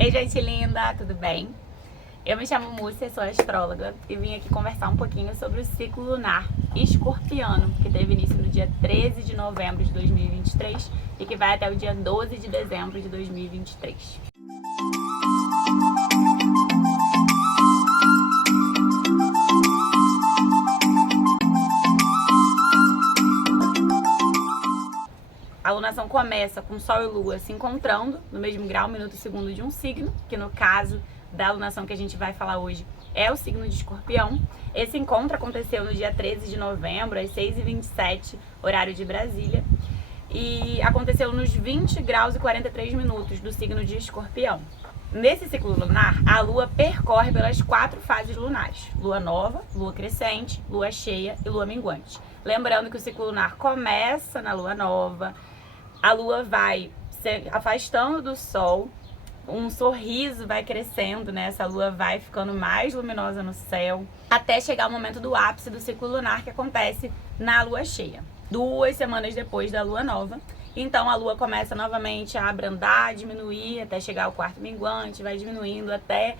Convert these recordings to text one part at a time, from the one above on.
Ei, gente linda, tudo bem? Eu me chamo Múcia, sou astróloga e vim aqui conversar um pouquinho sobre o ciclo lunar escorpiano, que teve início no dia 13 de novembro de 2023 e que vai até o dia 12 de dezembro de 2023. A lunação começa com Sol e Lua se encontrando no mesmo grau, minuto e segundo de um signo, que no caso da alunação que a gente vai falar hoje é o signo de Escorpião. Esse encontro aconteceu no dia 13 de novembro, às 6h27, horário de Brasília, e aconteceu nos 20 graus e 43 minutos do signo de Escorpião. Nesse ciclo lunar, a Lua percorre pelas 4 fases lunares: Lua nova, Lua crescente, Lua cheia e Lua minguante. Lembrando que o ciclo lunar começa na Lua nova, a Lua vai se afastando do Sol, um sorriso vai crescendo, né? Essa Lua vai ficando mais luminosa no céu, até chegar o momento do ápice do ciclo lunar, que acontece na Lua cheia, 2 semanas depois da Lua nova. Então a Lua começa novamente a abrandar, diminuir, até chegar ao quarto minguante, vai diminuindo até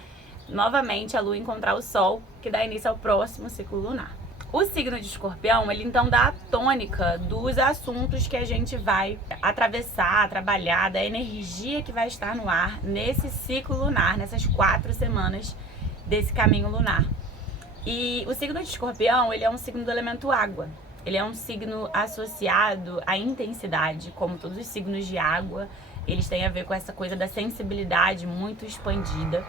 novamente a Lua encontrar o Sol, que dá início ao próximo ciclo lunar. O signo de Escorpião, ele então dá a tônica dos assuntos que a gente vai atravessar, trabalhar, da energia que vai estar no ar nesse ciclo lunar, nessas 4 semanas desse caminho lunar. E o signo de Escorpião, ele é um signo do elemento água. Ele é um signo associado à intensidade, como todos os signos de água. Eles têm a ver com essa coisa da sensibilidade muito expandida.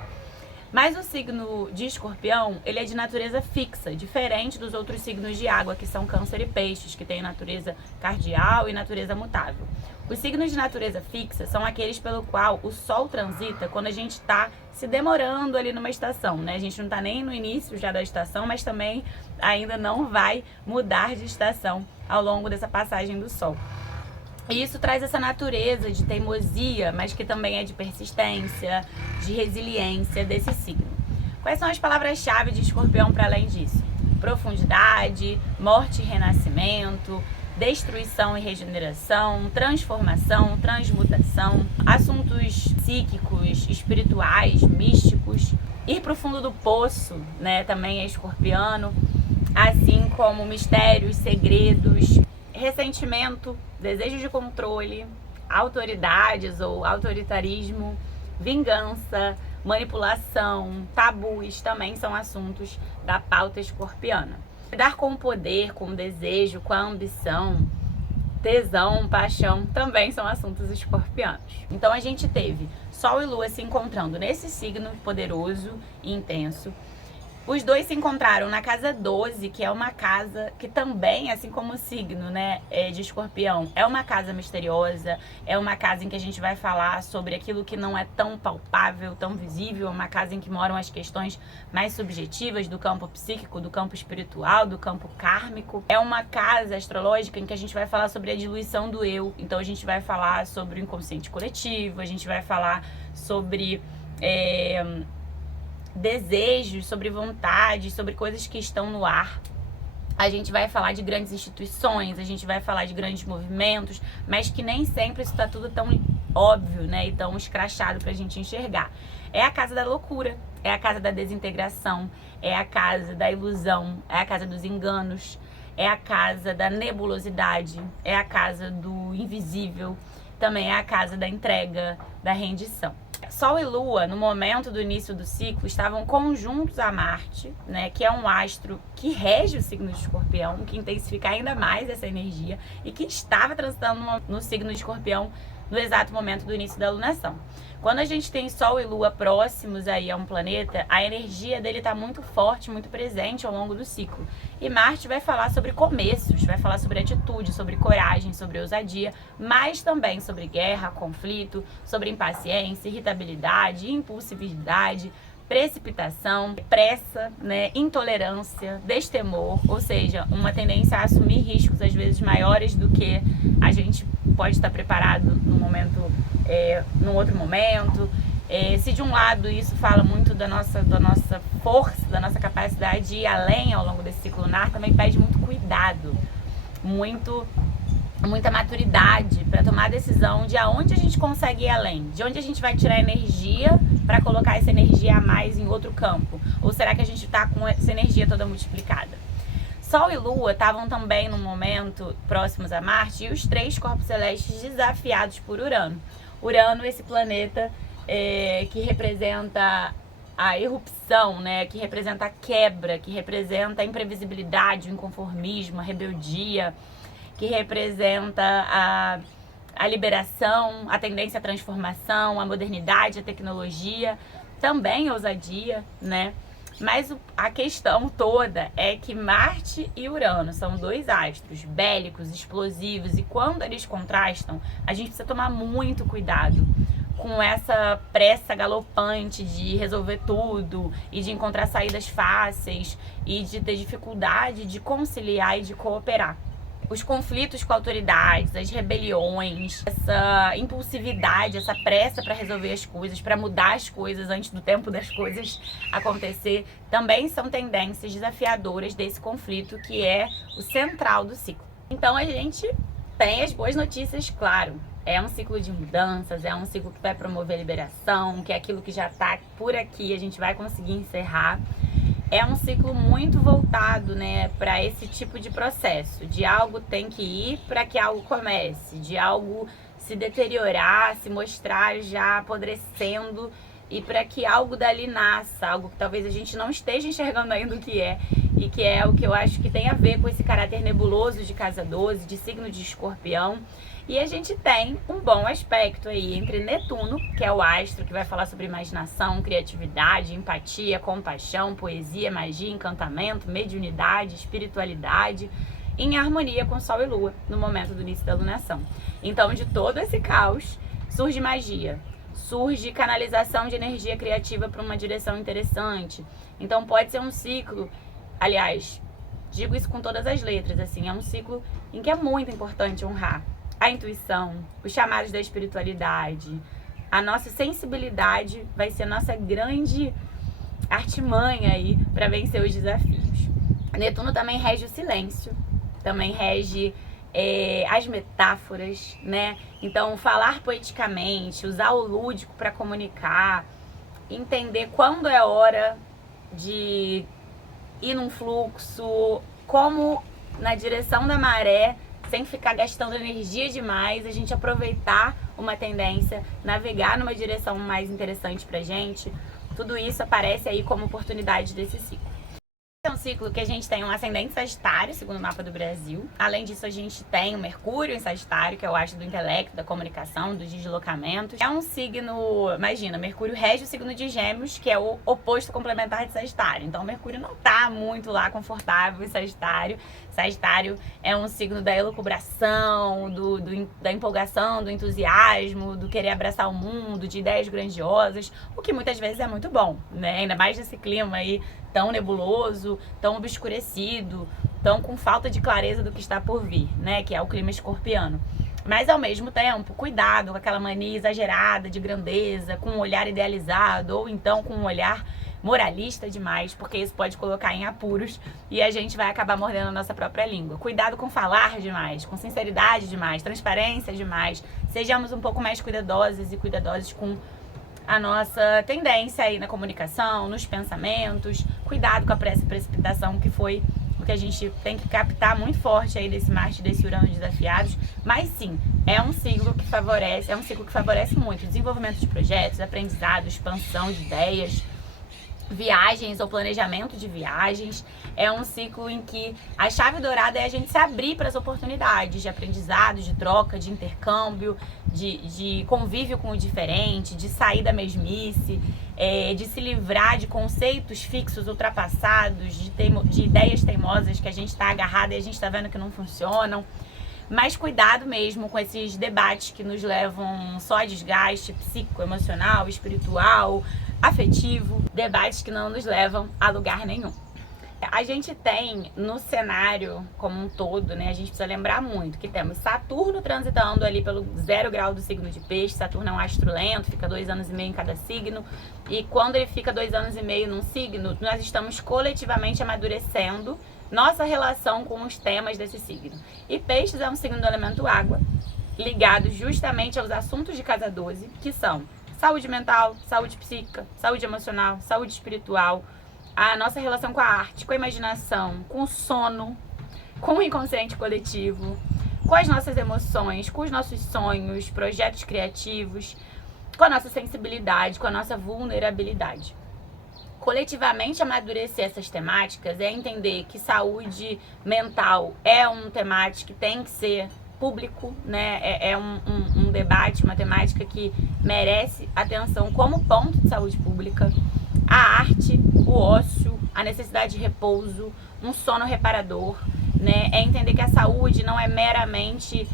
Mas o signo de Escorpião, ele é de natureza fixa, diferente dos outros signos de água, que são Câncer e Peixes, que têm natureza cardial e natureza mutável. Os signos de natureza fixa são aqueles pelo qual o Sol transita quando a gente está se demorando ali numa estação, né? A gente não está nem no início já da estação, mas também ainda não vai mudar de estação ao longo dessa passagem do Sol. E isso traz essa natureza de teimosia, mas que também é de persistência, de resiliência desse signo. Quais são as palavras-chave de Escorpião para além disso? Profundidade, morte e renascimento, destruição e regeneração, transformação, transmutação, assuntos psíquicos, espirituais, místicos. Ir para o fundo do poço, né, também é escorpiano, assim como mistérios, segredos, ressentimento, desejo de controle, autoridades ou autoritarismo, vingança, manipulação, tabus também são assuntos da pauta escorpiana. Lidar com o poder, com o desejo, com a ambição, tesão, paixão, também são assuntos escorpianos. Então a gente teve Sol e Lua se encontrando nesse signo poderoso e intenso. Os dois se encontraram na casa 12, que é uma casa que também, assim como o signo, né, de Escorpião, é uma casa misteriosa, é uma casa em que a gente vai falar sobre aquilo que não é tão palpável, tão visível, é uma casa em que moram as questões mais subjetivas do campo psíquico, do campo espiritual, do campo kármico. É uma casa astrológica em que a gente vai falar sobre a diluição do eu, então a gente vai falar sobre o inconsciente coletivo, a gente vai falar sobre desejos, sobre vontades, sobre coisas que estão no ar. A gente vai falar de grandes instituições, a gente vai falar de grandes movimentos, mas que nem sempre isso está tudo tão óbvio, né, e tão escrachado pra gente enxergar. É a casa da loucura, é a casa da desintegração, é a casa da ilusão, é a casa dos enganos, é a casa da nebulosidade, é a casa do invisível, também é a casa da entrega, da rendição. Sol e Lua, no momento do início do ciclo, estavam conjuntos a Marte, né, que é um astro que rege o signo de Escorpião, que intensifica ainda mais essa energia e que estava transitando no signo de Escorpião no exato momento do início da alunação. Quando a gente tem Sol e Lua próximos aí a um planeta, a energia dele está muito forte, muito presente ao longo do ciclo. E Marte vai falar sobre começos, vai falar sobre atitude, sobre coragem, sobre ousadia, mas também sobre guerra, conflito, sobre impaciência, irritabilidade, impulsividade, precipitação, pressa, né, intolerância, destemor, ou seja, uma tendência a assumir riscos às vezes maiores do que a gente pode estar preparado num outro momento. Se de um lado isso fala muito da nossa força, da nossa capacidade de ir além ao longo desse ciclo lunar, também pede muito cuidado, muito muita maturidade para tomar a decisão de aonde a gente consegue ir além, de onde a gente vai tirar energia para colocar essa energia a mais em outro campo, ou será que a gente está com essa energia toda multiplicada? Sol e Lua estavam também num momento próximos a Marte e os 3 corpos celestes desafiados por Urano. Urano, esse planeta que representa a erupção, né? Que representa a quebra, que representa a imprevisibilidade, o inconformismo, a rebeldia, que representa a liberação, a tendência à transformação, a modernidade, a tecnologia, também a ousadia, né? Mas a questão toda é que Marte e Urano são 2 astros bélicos, explosivos, e quando eles contrastam, a gente precisa tomar muito cuidado com essa pressa galopante de resolver tudo e de encontrar saídas fáceis e de ter dificuldade de conciliar e de cooperar. Os conflitos com autoridades, as rebeliões, essa impulsividade, essa pressa para resolver as coisas, para mudar as coisas antes do tempo das coisas acontecer, também são tendências desafiadoras desse conflito que é o central do ciclo. Então a gente tem as boas notícias, claro. É um ciclo de mudanças, é um ciclo que vai promover a liberação, que é aquilo que já está por aqui, a gente vai conseguir encerrar. É um ciclo muito voltado, né, para esse tipo de processo, de algo tem que ir para que algo comece, de algo se deteriorar, se mostrar já apodrecendo e para que algo dali nasça, algo que talvez a gente não esteja enxergando ainda o que é, e que é o que eu acho que tem a ver com esse caráter nebuloso de casa 12, de signo de Escorpião. E a gente tem um bom aspecto aí entre Netuno, que é o astro que vai falar sobre imaginação, criatividade, empatia, compaixão, poesia, magia, encantamento, mediunidade, espiritualidade, em harmonia com Sol e Lua, no momento do início da lunação. Então, de todo esse caos, surge magia, surge canalização de energia criativa para uma direção interessante. Então, pode ser um ciclo, aliás, digo isso com todas as letras, assim, é um ciclo em que é muito importante honrar a intuição, os chamados da espiritualidade, a nossa sensibilidade vai ser a nossa grande artimanha aí para vencer os desafios. Netuno também rege o silêncio, também rege as metáforas, né? Então, falar poeticamente, usar o lúdico para comunicar, entender quando é hora de ir num fluxo, como na direção da maré, sem ficar gastando energia demais, a gente aproveitar uma tendência, navegar numa direção mais interessante pra gente. Tudo isso aparece aí como oportunidade desse ciclo. É um ciclo que a gente tem um ascendente Sagitário, segundo o mapa do Brasil. Além disso, a gente tem o Mercúrio em Sagitário, que é o astro do intelecto, da comunicação, dos deslocamentos. É um signo, imagina, Mercúrio rege o signo de Gêmeos, que é o oposto complementar de Sagitário. Então, Mercúrio não tá muito lá confortável em Sagitário. Sagitário é um signo da elucubração, da empolgação, do entusiasmo, do querer abraçar o mundo, de ideias grandiosas, o que muitas vezes é muito bom, né? Ainda mais nesse clima aí tão nebuloso, tão obscurecido, tão com falta de clareza do que está por vir, né? Que é o clima escorpiano. Mas, ao mesmo tempo, cuidado com aquela mania exagerada de grandeza, com um olhar idealizado, ou então com um olhar moralista demais, porque isso pode colocar em apuros e a gente vai acabar mordendo a nossa própria língua. Cuidado com falar demais, com sinceridade demais, transparência demais. Sejamos um pouco mais cuidadosos e cuidadosos com a nossa tendência aí na comunicação, nos pensamentos. Cuidado com a pressa e precipitação, que foi o que a gente tem que captar muito forte aí desse Marte, desse Urano desafiados. Mas sim, é um ciclo que favorece muito o desenvolvimento de projetos, aprendizado, expansão de ideias, viagens ou planejamento de viagens. É um ciclo em que a chave dourada é a gente se abrir para as oportunidades de aprendizado, de troca, de intercâmbio, de convívio com o diferente, de sair da mesmice, de se livrar de conceitos fixos, ultrapassados, de ideias teimosas que a gente está agarrada e a gente está vendo que não funcionam. Mas cuidado mesmo com esses debates que nos levam só a desgaste psíquico, emocional, espiritual, afetivo, debates que não nos levam a lugar nenhum. A gente tem no cenário como um todo, né? A gente precisa lembrar muito que temos Saturno transitando ali pelo 0 grau do signo de Peixe. Saturno é um astro lento, fica 2 anos e meio em cada signo. E quando ele fica 2 anos e meio num signo, nós estamos coletivamente amadurecendo nossa relação com os temas desse signo. E Peixes é um signo do elemento água, ligado justamente aos assuntos de casa 12, que são saúde mental, saúde psíquica, saúde emocional, saúde espiritual, a nossa relação com a arte, com a imaginação, com o sono, com o inconsciente coletivo, com as nossas emoções, com os nossos sonhos, projetos criativos, com a nossa sensibilidade, com a nossa vulnerabilidade. Coletivamente amadurecer essas temáticas é entender que saúde mental é um temática que tem que ser público, né? É um debate, uma temática que merece atenção como ponto de saúde pública. A arte, o ócio, a necessidade de repouso, um sono reparador, né? É entender que a saúde não é meramente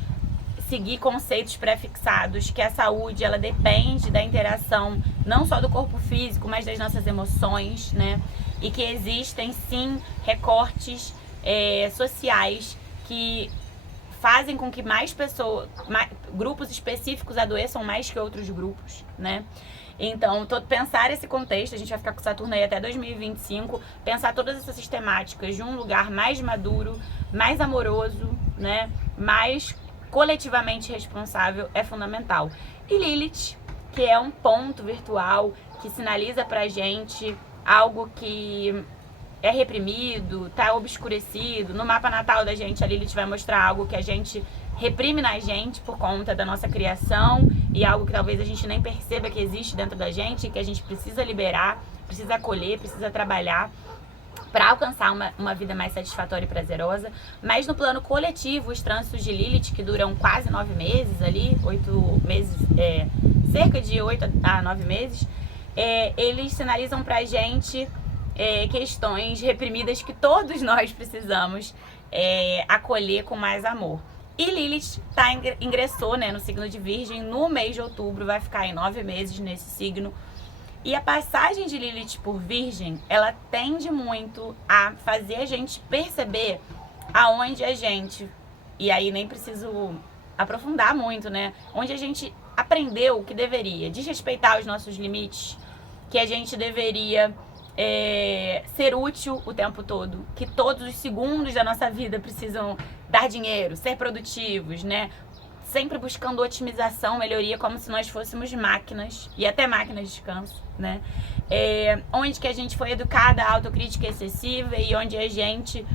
seguir conceitos pré-fixados, que a saúde ela depende da interação não só do corpo físico, mas das nossas emoções, né? E que existem sim recortes sociais que fazem com que mais pessoas, grupos específicos adoeçam mais que outros grupos, né? Então, pensar esse contexto, a gente vai ficar com Saturno aí até 2025, pensar todas essas sistemáticas de um lugar mais maduro, mais amoroso, né? Mais coletivamente responsável é fundamental. E Lilith, que é um ponto virtual que sinaliza pra gente algo que é reprimido, tá obscurecido. No mapa natal da gente, a Lilith vai mostrar algo que a gente reprime na gente por conta da nossa criação e algo que talvez a gente nem perceba que existe dentro da gente, que a gente precisa liberar, precisa acolher, precisa trabalhar para alcançar uma vida mais satisfatória e prazerosa. Mas no plano coletivo, os trânsitos de Lilith, que duram quase 9 meses ali, 8 meses, cerca de 8 a 9 meses, eles sinalizam pra gente questões reprimidas que todos nós precisamos acolher com mais amor. E Lilith ingressou, né, no signo de Virgem no mês de outubro, vai ficar em 9 meses nesse signo. E a passagem de Lilith por Virgem, ela tende muito a fazer a gente perceber aonde a gente, e aí nem preciso aprofundar muito, né, onde a gente aprendeu que deveria desrespeitar os nossos limites, que a gente deveria ser útil o tempo todo, que todos os segundos da nossa vida precisam dar dinheiro, ser produtivos, né? Sempre buscando otimização, melhoria, como se nós fôssemos máquinas, e até máquinas de descanso, né? Onde que a gente foi educada à autocrítica excessiva e onde a gente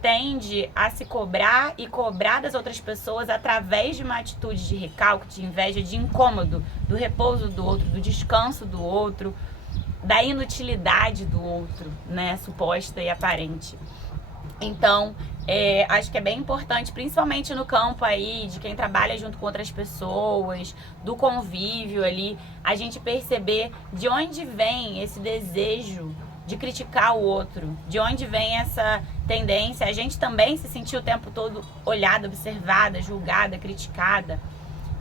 tende a se cobrar e cobrar das outras pessoas através de uma atitude de recalque, de inveja, de incômodo, do repouso do outro, do descanso do outro, da inutilidade do outro, né, suposta e aparente. Então, acho que é bem importante, principalmente no campo aí de quem trabalha junto com outras pessoas, do convívio ali, a gente perceber de onde vem esse desejo de criticar o outro, de onde vem essa tendência, a gente também se sentir o tempo todo olhada, observada, julgada, criticada.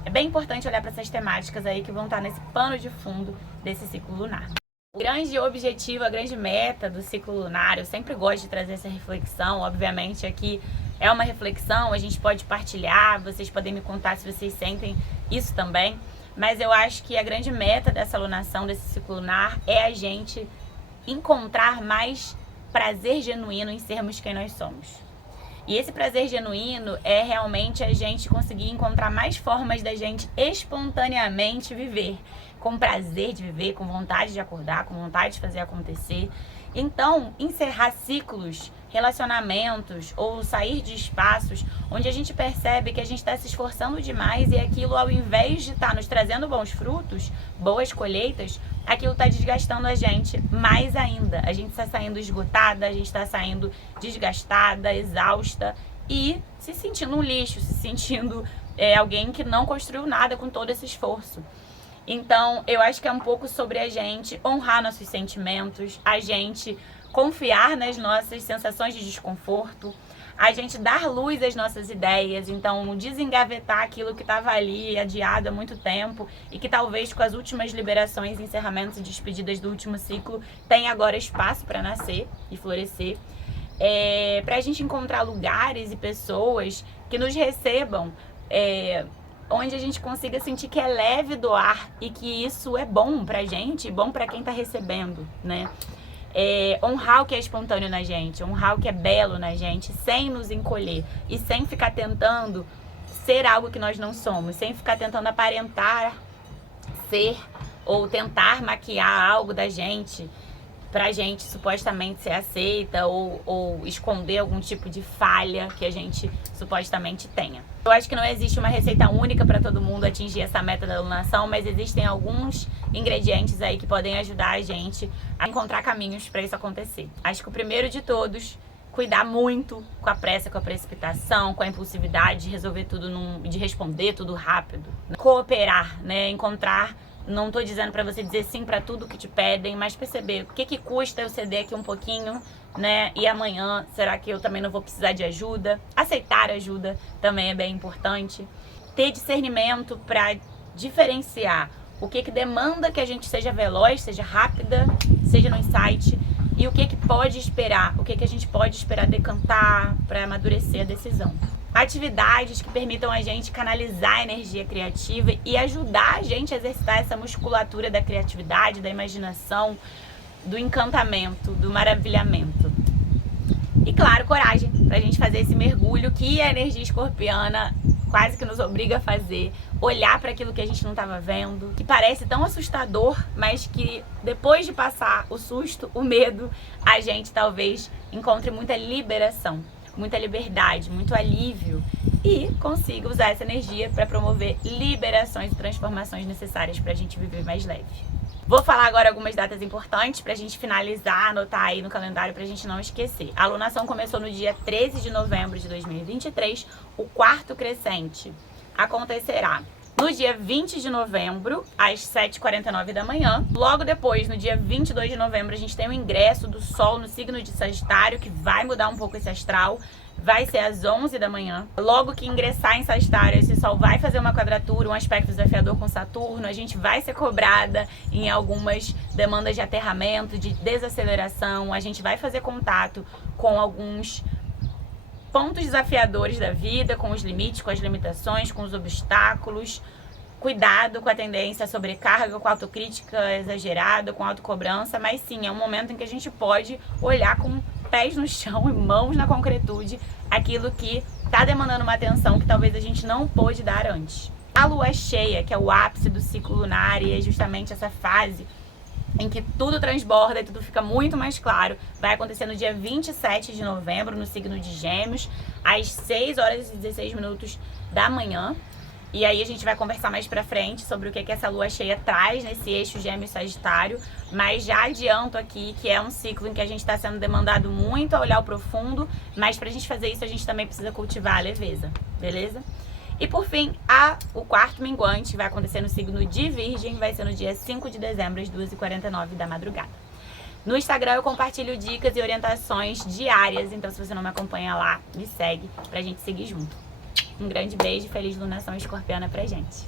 É bem importante olhar para essas temáticas aí que vão estar nesse pano de fundo desse ciclo lunar. O grande objetivo, a grande meta do ciclo lunar, eu sempre gosto de trazer essa reflexão, obviamente aqui é uma reflexão, a gente pode partilhar, vocês podem me contar se vocês sentem isso também, mas eu acho que a grande meta dessa lunação, desse ciclo lunar, é a gente encontrar mais prazer genuíno em sermos quem nós somos. E esse prazer genuíno é realmente a gente conseguir encontrar mais formas da gente espontaneamente viver, com prazer de viver, com vontade de acordar, com vontade de fazer acontecer. Então, encerrar ciclos, relacionamentos ou sair de espaços onde a gente percebe que a gente está se esforçando demais e aquilo, ao invés de estar nos trazendo bons frutos, boas colheitas, aquilo está desgastando a gente mais ainda. A gente está saindo esgotada, a gente está saindo desgastada, exausta e se sentindo um lixo, se sentindo alguém que não construiu nada com todo esse esforço. Então, eu acho que é um pouco sobre a gente honrar nossos sentimentos, a gente confiar nas nossas sensações de desconforto, a gente dar luz às nossas ideias, então desengavetar aquilo que estava ali adiado há muito tempo e que talvez com as últimas liberações, encerramentos e despedidas do último ciclo tenha agora espaço para nascer e florescer. Pra gente encontrar lugares e pessoas que nos recebam, onde a gente consiga sentir que é leve doar e que isso é bom pra gente e bom pra quem tá recebendo, né? Honrar o que é espontâneo na gente, honrar o que é belo na gente, sem nos encolher e sem ficar tentando ser algo que nós não somos, sem ficar tentando aparentar ser ou tentar maquiar algo da gente pra gente supostamente ser aceita ou esconder algum tipo de falha que a gente supostamente tenha. Eu acho que não existe uma receita única para todo mundo atingir essa meta da alunação, mas existem alguns ingredientes aí que podem ajudar a gente a encontrar caminhos para isso acontecer. Acho que o primeiro de todos, cuidar muito com a pressa, com a precipitação, com a impulsividade de resolver tudo, de responder tudo rápido. Cooperar, né? Encontrar. Não tô dizendo pra você dizer sim pra tudo que te pedem, mas perceber o que custa eu ceder aqui um pouquinho, né? E amanhã, será que eu também não vou precisar de ajuda? Aceitar ajuda também é bem importante. Ter discernimento pra diferenciar o que demanda que a gente seja veloz, seja rápida, seja no insight, e o que pode esperar, o que a gente pode esperar decantar pra amadurecer a decisão. Atividades que permitam a gente canalizar a energia criativa e ajudar a gente a exercitar essa musculatura da criatividade, da imaginação, do encantamento, do maravilhamento. E claro, coragem pra gente fazer esse mergulho que a energia escorpiana quase que nos obriga a fazer, olhar para aquilo que a gente não estava vendo, que parece tão assustador, mas que depois de passar o susto, o medo, a gente talvez encontre muita liberação, muita liberdade, muito alívio e consiga usar essa energia para promover liberações e transformações necessárias para a gente viver mais leve. Vou falar agora algumas datas importantes pra gente finalizar, anotar aí no calendário pra gente não esquecer. A alunação começou no dia 13 de novembro de 2023, o quarto crescente acontecerá no dia 20 de novembro, às 7h49 da manhã. Logo depois, no dia 22 de novembro, a gente tem o ingresso do Sol no signo de Sagitário, que vai mudar um pouco esse astral. Vai ser às 11 da manhã. Logo que ingressar em Sagitário, esse Sol vai fazer uma quadratura, um aspecto desafiador com Saturno. A gente vai ser cobrada em algumas demandas de aterramento, de desaceleração. A gente vai fazer contato com alguns pontos desafiadores da vida, com os limites, com as limitações, com os obstáculos. Cuidado com a tendência à sobrecarga, com a autocrítica exagerada, com a autocobrança, mas sim, é um momento em que a gente pode olhar com pés no chão e mãos na concretude aquilo que está demandando uma atenção que talvez a gente não pôde dar antes. A lua cheia, que é o ápice do ciclo lunar e é justamente essa fase em que tudo transborda e tudo fica muito mais claro, vai acontecer no dia 27 de novembro, no signo de Gêmeos, às 6h16 da manhã. E aí a gente vai conversar mais pra frente sobre o que essa lua cheia traz nesse eixo Gêmeos-Sagitário, mas já adianto aqui que é um ciclo em que a gente está sendo demandado muito a olhar o profundo, mas pra gente fazer isso a gente também precisa cultivar a leveza, beleza? E por fim, o quarto minguante vai acontecer no signo de Virgem, vai ser no dia 5 de dezembro, às 2h49 da madrugada. No Instagram eu compartilho dicas e orientações diárias, então se você não me acompanha lá, me segue pra gente seguir junto. Um grande beijo e feliz lunação escorpiana pra gente.